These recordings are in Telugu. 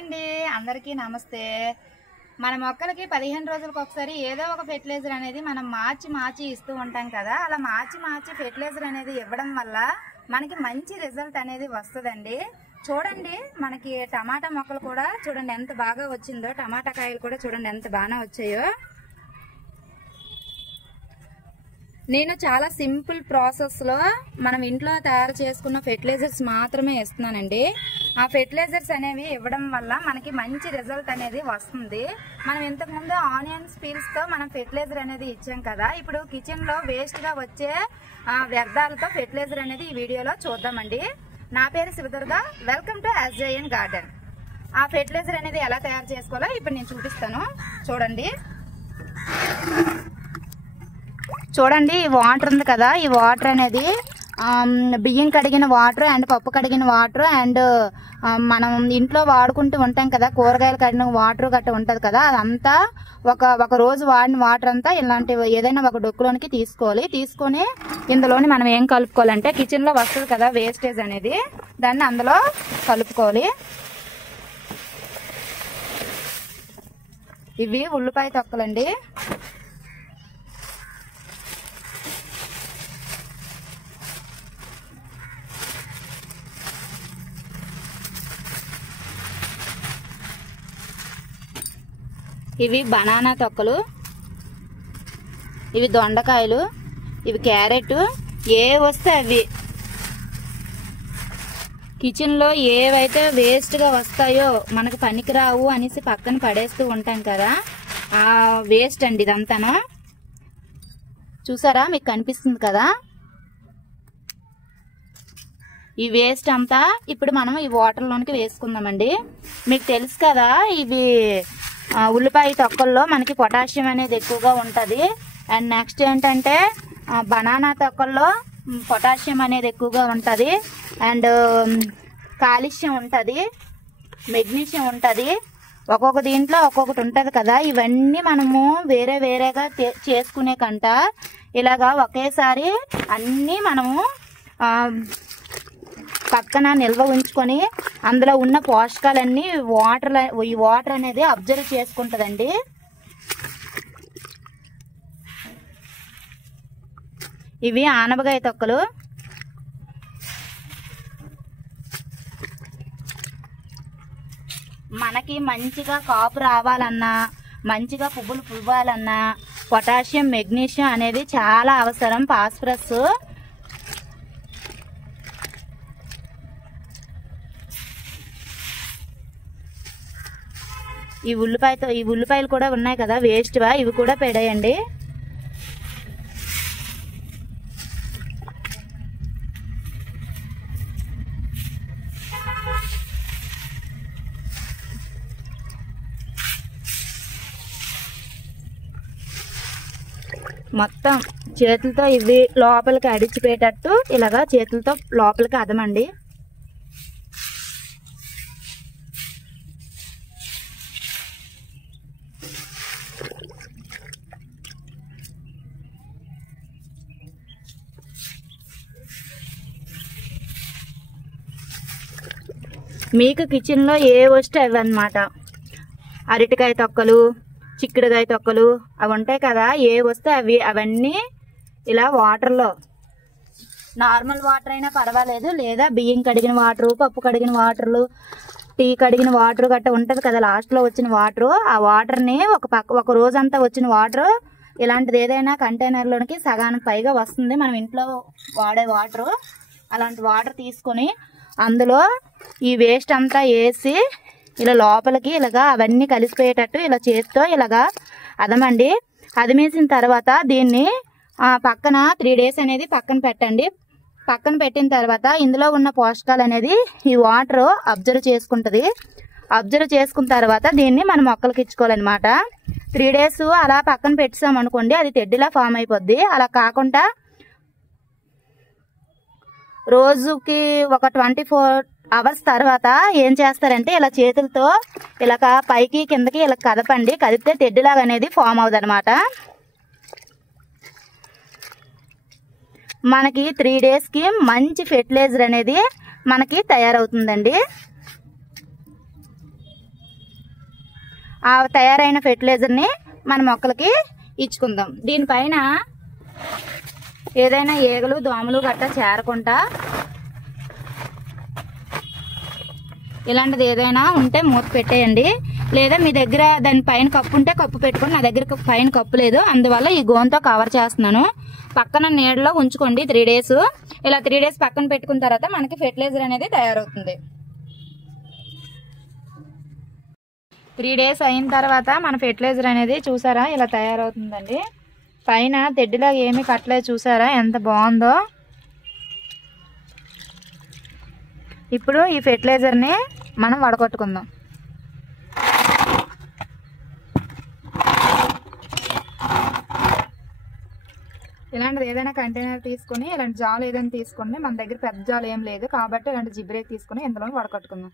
అండి అందరికీ నమస్తే। మన మొక్కలకి 15 రోజులకు ఒకసారి ఏదో ఒక ఫెర్టిలైజర్ అనేది మనం మార్చి ఇస్తూ ఉంటాం కదా। అలా మార్చి ఫెర్టిలైజర్ అనేది ఇవ్వడం వల్ల మనకి మంచి రిజల్ట్ అనేది వస్తదండి। చూడండి మనకి టమాటా మొక్కలు కూడా చూడండి ఎంత బాగా వచ్చిందో, టమాటా కాయలు కూడా చూడండి ఎంత బాగా వచ్చాయో। నేను చాలా సింపుల్ ప్రాసెస్ లో మనం ఇంట్లో తయారు చేసుకున్న ఫెర్టిలైజర్స్ మాత్రమే ఇస్తున్నానండి। ఆ ఫెర్టిలైజర్స్ అనేవి ఇవ్వడం వల్ల మనకి మంచి రిజల్ట్ అనేది వస్తుంది। మనం ఇంతకు ముందు ఆనియన్స్ పీల్స్ తో మనం ఫెర్టిలైజర్ అనేది ఇచ్చాం కదా। ఇప్పుడు కిచెన్ లో వేస్ట్ గా వచ్చే వ్యర్థాలతో ఫెర్టిలైజర్ అనేది ఈ వీడియోలో చూద్దామండి। నా పేరు Shiva Durga, welcome to SJN garden. ఆ ఫెర్టిలైజర్ అనేది ఎలా తయారు చేసుకోవాలో ఇప్పుడు నేను చూపిస్తాను, చూడండి। చూడండి ఈ వాటర్ ఉంది కదా, ఈ వాటర్ అనేది బియ్యం కడిగిన వాటర్ అండ్ పప్పు కడిగిన వాటర్ అండ్ మనం ఇంట్లో వాడుకుంటూ ఉంటాం కదా, కూరగాయలు కడిగిన వాటర్ గట్ట ఉంటది కదా, అదంతా ఒక రోజు వాడిన వాటర్ అంతా ఇలాంటి ఏదైనా ఒక డొక్కులోనికి తీసుకోవాలి। తీసుకొని ఇందులోని మనం ఏం కలుపుకోవాలంటే కిచెన్ లో వస్తుంది కదా వేస్టేజ్ అనేది, దాన్ని అందులో కలుపుకోవాలి। ఇవి ఉల్లిపాయ తొక్కలండి। ఇవి బనానా తొక్కలు, ఇవి దొండకాయలు, ఇవి క్యారెట్, ఏ వస్తే అవి కిచెన్ లో ఏవైతే వేస్ట్ గా వస్తాయో మనకు పనికిరావు అనేసి పక్కన పడేస్తూ ఉంటాం కదా, ఆ వేస్ట్ అండి ఇదంతాను। చూసారా మీకు కనిపిస్తుంది కదా, ఈ వేస్ట్ అంతా ఇప్పుడు మనం ఈ వాటర్ లోనికి వేసుకుందామండి। మీకు తెలుసు కదా ఇవి ఉల్లిపాయ తొక్కల్లో మనకి పొటాషియం అనేది ఎక్కువగా ఉంటది। అండ్ నెక్స్ట్ ఏంటంటే బనానా తొక్కల్లో పొటాషియం అనేది ఎక్కువగా ఉంటది, అండ్ కాల్షియం ఉంటది, మెగ్నీషియం ఉంటది, ఒక్కొక్క దీంట్లో ఒక్కొక్కటి ఉంటది కదా। ఇవన్నీ మనము వేరేగా చేసుకునే కంట ఇలాగా ఒకేసారి అన్నీ మనము పక్కన నిల్వ ఉంచుకొని అందులో ఉన్న పోషకాలన్నీ ఈ వాటర్ అనేది అబ్జర్వ్ చేసుకుంటదండి। ఇవి ఆనపకాయ తొక్కలు, మనకి మంచిగా కాపు రావాలన్నా మంచిగా పువ్వులు పువ్వాలన్నా పొటాషియం మెగ్నీషియం అనేది చాలా అవసరం, ఫాస్ఫరస్। ఈ ఉల్లిపాయలు కూడా ఉన్నాయి కదా వేస్ట్ గా, ఇవి కూడా పెడేయండి। మొత్తం చేతులతో ఇవి లోపలికి అడిచిపోయేటట్టు ఇలాగా చేతులతో లోపలికి అదమండి। మీకు కిచెన్ లో ఏ వస్తే అవి అన్నమాట, అరటికాయ తొక్కలు, చిక్కుడుకాయ తొక్కలు అవి ఉంటాయి కదా, ఏ వస్తే అవన్నీ ఇలా వాటర్లో నార్మల్ వాటర్ అయినా పర్వాలేదు, లేదా బియ్యం కడిగిన వాటర్, పప్పు కడిగిన వాటర్లు, టీ కడిగిన వాటర్ గట్ట ఉంటది కదా లాస్ట్ లో వచ్చిన వాటర్, ఆ వాటర్ ని ఒక రోజంతా వచ్చిన వాటర్ ఇలాంటిది ఏదైనా కంటైనర్ లోనికి సగానికి పైగా వస్తుంది మనం ఇంట్లో వాడే వాటర్, అలాంటి వాటర్ తీసుకొని అందులో ఈ వేస్ట్ అంతా వేసి ఇలా లోపలికి ఇలాగా అవన్నీ కలిసిపోయేటట్టు ఇలా చేతితో ఇలాగా అదమండి। అదమేసిన తర్వాత దీన్ని పక్కన 3 days అనేది పక్కన పెట్టండి। పక్కన పెట్టిన తర్వాత ఇందులో ఉన్న పోషకాలు అనేది ఈ వాటర్ అబ్జర్వ్ చేసుకుంటది। అబ్జర్వ్ చేసుకున్న తర్వాత దీన్ని మనం మొక్కలకి ఇచ్చుకోవాలన్నమాట। 3 days అలా పక్కన పెట్టాం అనుకోండి, అది తెడ్డిలా ఫామ్ అయిపోద్ది। అలా కాకుండా రోజుకి ఒక 24 hours తర్వాత ఏం చేస్తారంటే ఇలా చేతులతో ఇలాగ పైకి కిందకి ఇలా కదపండి, కదిపితే తెడ్డిలాగా అనేది ఫామ్ అవుతుంది అనమాట। మనకి 3 days కి మంచి ఫెర్టిలైజర్ అనేది మనకి తయారవుతుందండి। ఆ తయారైన ఫెర్టిలైజర్ని మన మొక్కలకి ఇచ్చుకుందాం. దీనిపైన ఏదైనా ఈగలు దోమలు గట్టా చేరకుండా ఇలాంటిది ఏదైనా ఉంటే మూత పెట్టేయండి. లేదా మీ దగ్గర దాని పైన కప్పు ఉంటే కప్పు పెట్టుకోండి. నా దగ్గర పైన కప్పు లేదు, అందువల్ల ఈ గోన్తో కవర్ చేస్తున్నాను. పక్కన నీడలో ఉంచుకోండి 3 days. ఇలా 3 days పక్కన పెట్టుకున్న తర్వాత మనకి ఫెర్టిలైజర్ అనేది తయారవుతుంది. 3 days అయిన తర్వాత మన ఫెర్టిలైజర్ అనేది చూసారా ఇలా తయారవుతుందండి. పైన తెడ్డిలాగా ఏమీ కట్టలేదు, చూసారా ఎంత బాగుందో. ఇప్పుడు ఈ ఫెర్టిలైజర్ని మనం వడకొట్టుకుందాం. ఇలాంటిది ఏదైనా కంటైనర్ తీసుకుని, ఇలాంటి జాలు ఏదైనా తీసుకోండి. మన దగ్గర పెద్ద జాలు ఏం లేదు కాబట్టి ఇలాంటి జిబ్రేక్ తీసుకుని ఇందులో వడకట్టుకుందాం.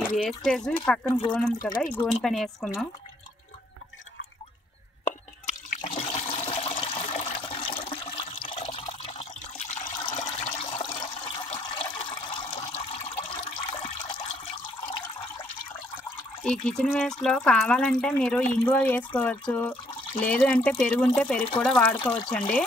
ఈ వేస్టేజ్ పక్కన గోను ఉంది కదా, ఈ గోను పైన వేసుకుందాం. ఈ కిచెన్ వేస్ట్లో కావాలంటే మీరు ఇంగువ వేసుకోవచ్చు, లేదు అంటే పెరుగు ఉంటే పెరుగు కూడా వాడుకోవచ్చు అండి.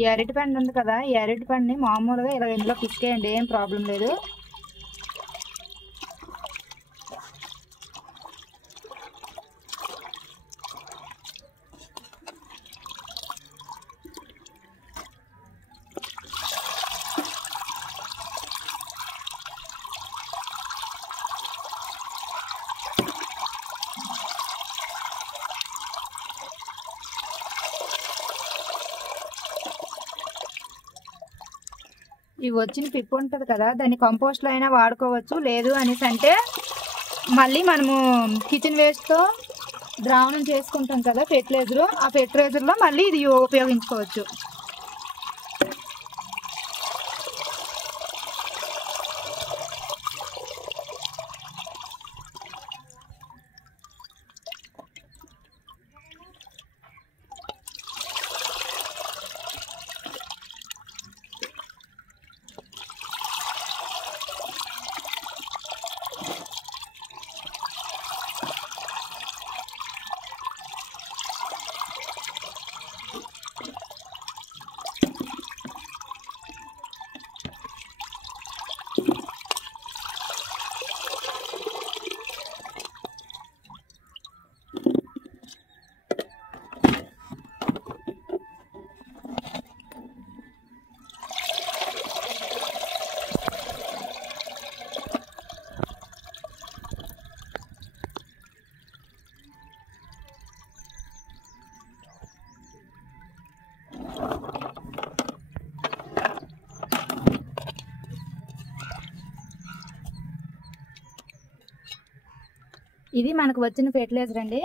ఈ అరటి పండు ఉంది కదా, ఈ అరటి పండుని మామూలుగా ఇలా ఇందులో పిసికేయండి, ఏం ప్రాబ్లం లేదు. ఇవి వచ్చిన పిప్పు ఉంటుంది కదా, దాన్ని కంపోస్ట్లో అయినా వాడుకోవచ్చు. లేదు అనేసి అంటే మళ్ళీ మనము కిచెన్ వేస్ట్తో ద్రావణం చేసుకుంటాం కదా ఫెర్టిలైజర్, ఆ ఫెర్టిలైజర్లో మళ్ళీ ఇది ఉపయోగించుకోవచ్చు. ఇది మనకు వచ్చిన ఫెర్టిలైజర్ అండి.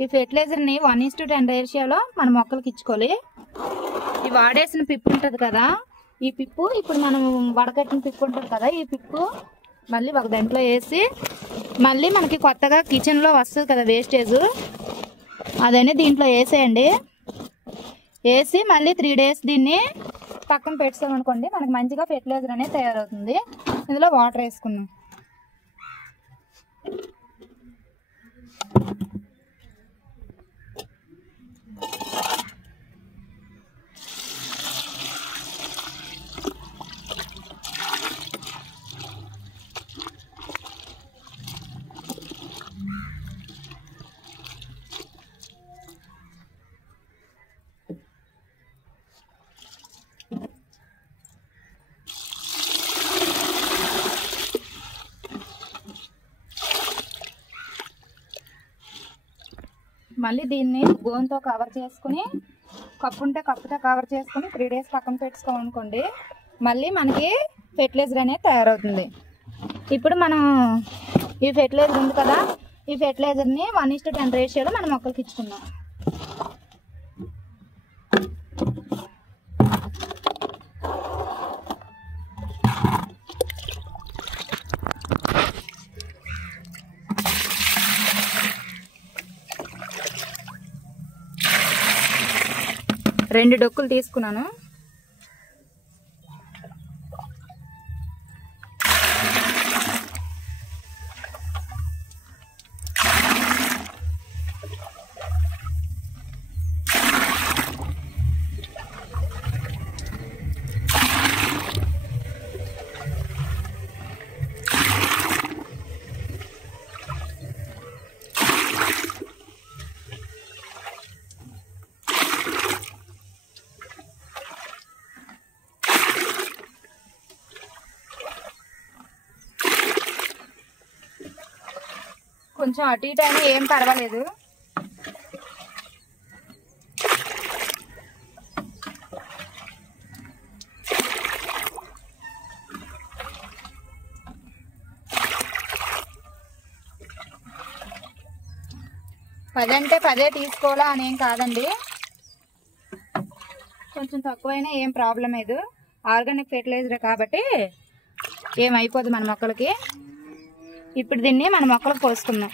ఈ ఫెర్టిలైజర్ని 1:10 రేషియోలో మన మొక్కలకి ఇచ్చుకోవాలి. ఈ వాడేసిన పిప్పు ఉంటుంది కదా, ఈ పిప్పు ఇప్పుడు మనం వడకట్టిన పిప్పు ఉంటుంది కదా, ఈ పిప్పు మళ్ళీ ఒక దాంట్లో వేసి మళ్ళీ మనకి కొత్తగా కిచెన్లో వస్తుంది కదా వేస్టేజ్, అదనే దీంట్లో వేసేయండి. వేసి మళ్ళీ 3 days దీన్ని పక్కన పెట్టామనుకోండి, మనకి మంచిగా ఫెర్టిలైజర్ అనేది తయారవుతుంది. ఇందులో వాటర్ వేసుకుందాం. మళ్ళీ దీన్ని గోన్తో కవర్ చేసుకుని, కప్పు ఉంటే కప్పుతో కవర్ చేసుకుని 3 days పక్కన పెట్టుకోమనుకోండి, మళ్ళీ మనకి ఫెర్టిలైజర్ అనేది తయారవుతుంది. ఇప్పుడు మనం ఈ ఫెర్టిలైజర్ ఉంది కదా, ఈ ఫెర్టిలైజర్ని 1:10 రేషియోలో మనం మొక్కలకి ఇచ్చుకున్నాం. రెండు డొక్కులు తీసుకున్నాను. కొంచెం అటు ఇటు అయినా ఏం పర్వాలేదు. పదంటే 10 తీసుకోవాలా అనేం కాదండి, కొంచెం తక్కువైనా ఏం ప్రాబ్లం లేదు. ఆర్గానిక్ ఫెర్టిలైజర్ కాబట్టి ఏమైపోదు మన మొక్కలకి. ఇప్పుడు దీన్ని మన మొక్కలకు పోసుకుందాం.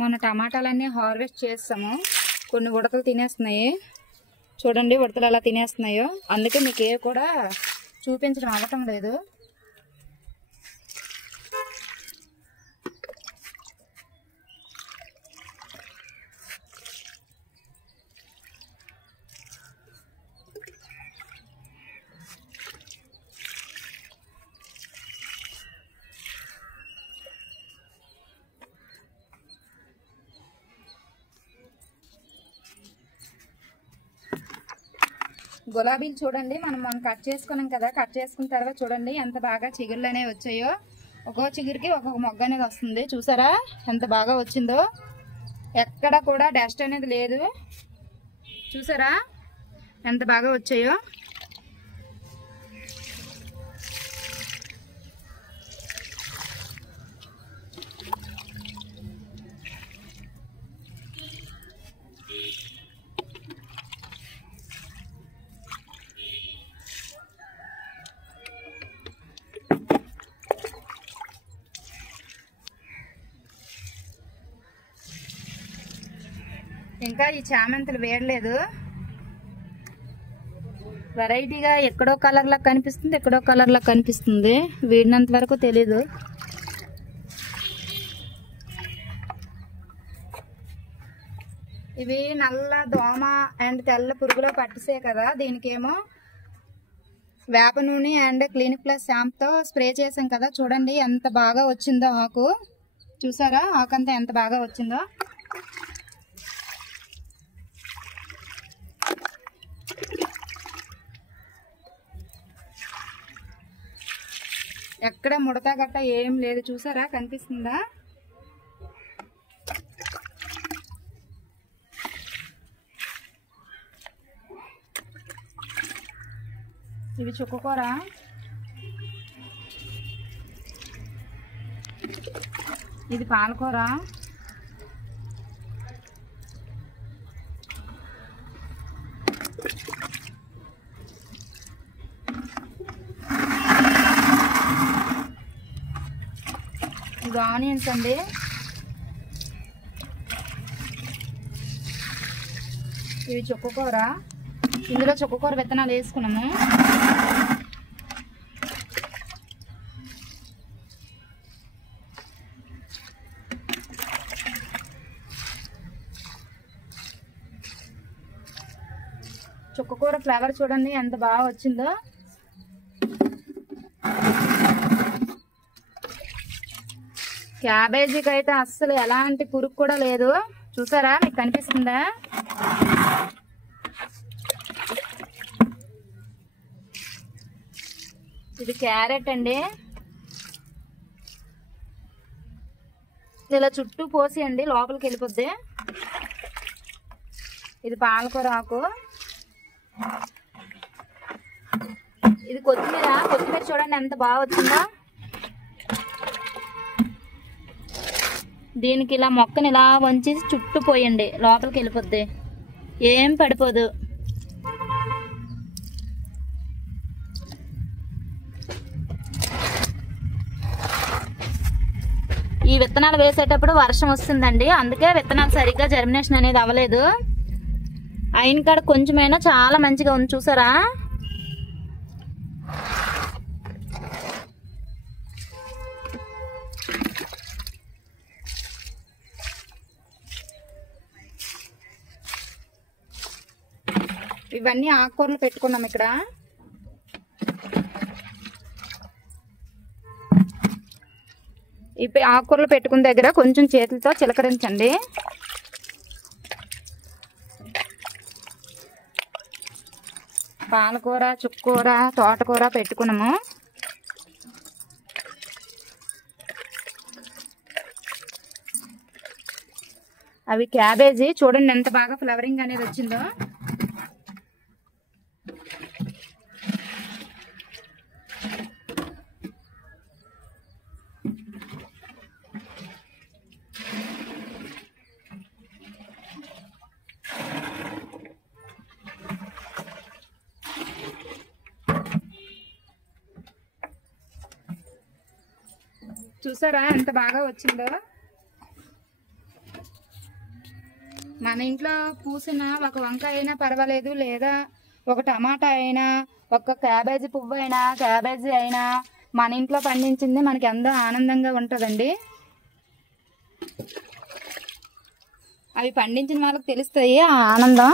మొన్న టమాటాలన్నీ హార్వెస్ట్ చేస్తాము, కొన్ని ఉడతలు తినేస్తున్నాయి. చూడండి ఉడతలు ఎలా తినేస్తున్నాయో, అందుకే మీకు ఏ కూడా చూపించడం అవ్వటం లేదు. గులాబీలు చూడండి, మనం కట్ చేసుకున్నాం కదా, కట్ చేసుకున్న తర్వాత చూడండి ఎంత బాగా చిగుళ్ళు అనేవి వచ్చాయో. ఒక్కో చిగురికి ఒక్కొక్క మొగ్గ అనేది వస్తుంది. చూసారా ఎంత బాగా వచ్చిందో, ఎక్కడ కూడా డస్ట్ అనేది లేదు. చూసారా ఎంత బాగా వచ్చాయో. ఇంకా ఈ చామంతులు వేయలేదు, వెరైటీగా ఎక్కడో కలర్ లా కనిపిస్తుంది, ఎక్కడో కలర్ లా కనిపిస్తుంది, వీడినంత వరకు తెలీదు. ఇవి నల్ల దోమ అండ్ తెల్ల పురుగులో పట్టిసే కదా, దీనికేమో వేప నూనె అండ్ క్లినిక్ ప్లస్ షాంపుతో స్ప్రే చేసాం కదా. చూడండి ఎంత బాగా వచ్చిందో ఆకు. చూసారా ఆకంతా ఎంత బాగా వచ్చిందో. ఎక్కడ ముడత గట్ట ఏం లేదు. చూసారా కనిపిస్తుందా. ఇవి చుక్కకూర, ఇది పాలకూర, ఇది ఆనియన్స్ అండి, ఇవి చుక్కకూర. ఇందులో చుక్కకూర విత్తనాలు వేసుకున్నాము. చుక్కకూర ఫ్లేవర్ చూడండి ఎంత బాగా వచ్చిందో. క్యాబేజీకి అయితే అస్సలు ఎలాంటి పురుగు కూడా లేదు. చూసారా మీకు కనిపిస్తుందా. ఇది క్యారెట్ అండి. ఇలా చుట్టూ పోసేయండి, లోపలికి వెళ్ళిపోద్ది. ఇది పాలకూర ఆకు. ఇది కొత్తిమీర. కొత్తిమీర చూడండి ఎంత బాగా వచ్చిందో. దీనికి ఇలా మొక్కని ఇలా వంచి చుట్టూ పోయండి, లోపలికి వెళ్ళిపోద్ది, ఏం పడిపోదు. ఈ విత్తనాలు వేసేటప్పుడు వర్షం వస్తుందండి, అందుకే విత్తనాలు సరిగ్గా జర్మినేషన్ అనేది అవ్వలేదు. అయిన కాడ కొంచెమైనా చాలా మంచిగా ఉంది, చూసారా? ఇవన్నీ ఆకుకూరలు పెట్టుకున్నాం ఇక్కడ. ఈ ఆకుకూరలు పెట్టుకున్న దగ్గర కొంచెం చేతులతో చిలకరించండి. పాలకూర, చుక్కూర, తోటకూర పెట్టుకున్నాము. అవి క్యాబేజీ. చూడండి ఎంత బాగా ఫ్లవరింగ్ అనేది వచ్చిందో. చూసారా ఎంత బాగా వచ్చిందో. మన ఇంట్లో పూసిన ఒక వంకాయ అయినా పర్వాలేదు, లేదా ఒక టమాటా అయినా, ఒక క్యాబేజీ పువ్వు అయినా, క్యాబేజీ అయినా మన ఇంట్లో పండించింది మనకి ఎంతో ఆనందంగా ఉంటుందండి. అవి పండించిన వాళ్ళకి తెలుస్తాయి ఆ ఆనందం.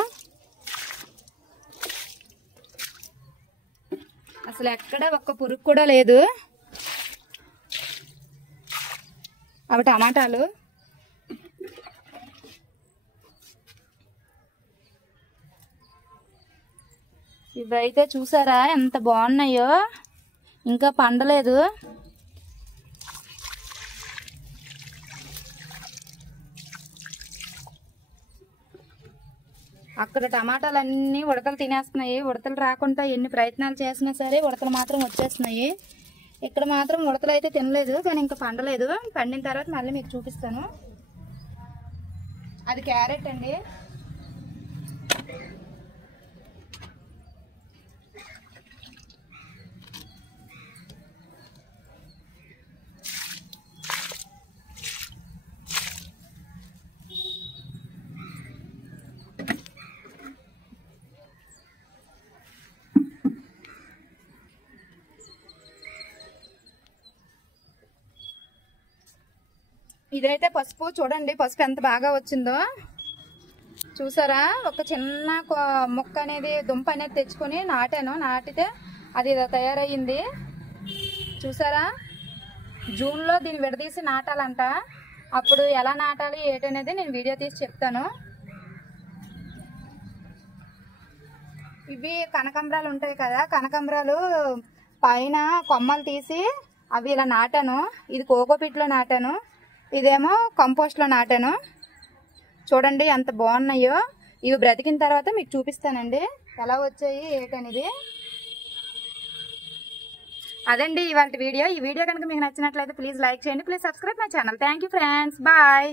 అసలు ఎక్కడ ఒక్క పురుగు కూడా లేదు. అవి టమాటాలు. ఇవైతే చూసారా ఎంత బాగున్నాయో, ఇంకా పండలేదు. అక్కడ టమాటాలన్నీ ఉడతలు తినేస్తున్నాయి. ఉడతలు రాకుండా ఎన్ని ప్రయత్నాలు చేసినా సరే ఉడతలు మాత్రం వచ్చేస్తున్నాయి. ఇక్కడ మాత్రం ఉడతలు అయితే తినలేదు, కానీ ఇంకా పండలేదు. పండిన తర్వాత మళ్ళీ మీకు చూపిస్తాను. అది క్యారెట్ అండి. ఇదైతే పసుపు. చూడండి పసుపు ఎంత బాగా వచ్చిందో. చూసారా? ఒక చిన్న మొక్క అనేది, దుంప అనేది తెచ్చుకొని నాటాను. నాటితే అది ఇలా తయారయ్యింది. చూసారా? జూన్లో దీన్ని విడదీసి నాటాలంట. అప్పుడు ఎలా నాటాలి ఏంటనేది నేను వీడియో తీసి చెప్తాను. ఇవి కనకాంబరాలు ఉంటాయి కదా, కనకాంబరాలు పైన కొమ్మలు తీసి అవి ఇలా నాటాను. ఇది కోకోపీట్లో నాటాను, ఇదేమో కంపోస్ట్లో నాటాను. చూడండి ఎంత బాగున్నాయో. ఇవి బ్రతికిన తర్వాత మీకు చూపిస్తానండి ఎలా వచ్చాయి ఏంటనేది. అదండి ఇవాళ వీడియో. ఈ వీడియో కనుక మీకు నచ్చినట్లయితే ప్లీజ్ లైక్ చేయండి, please subscribe my channel. Thank you friends, bye.